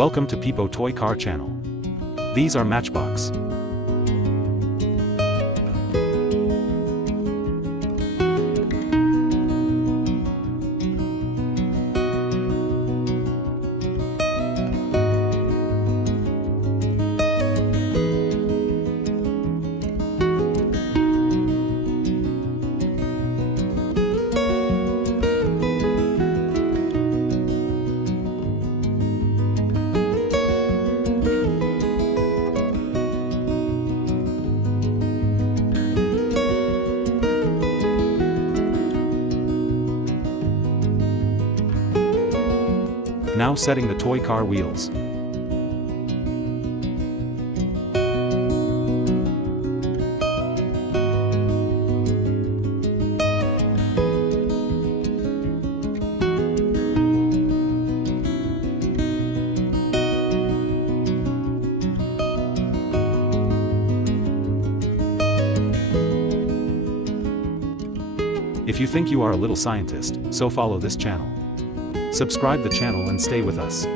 Welcome to PIPO Toy Car Channel. These are Matchbox. Now setting the toy car wheels. If you think you are a little scientist, so follow this channel. Subscribe the channel and stay with us.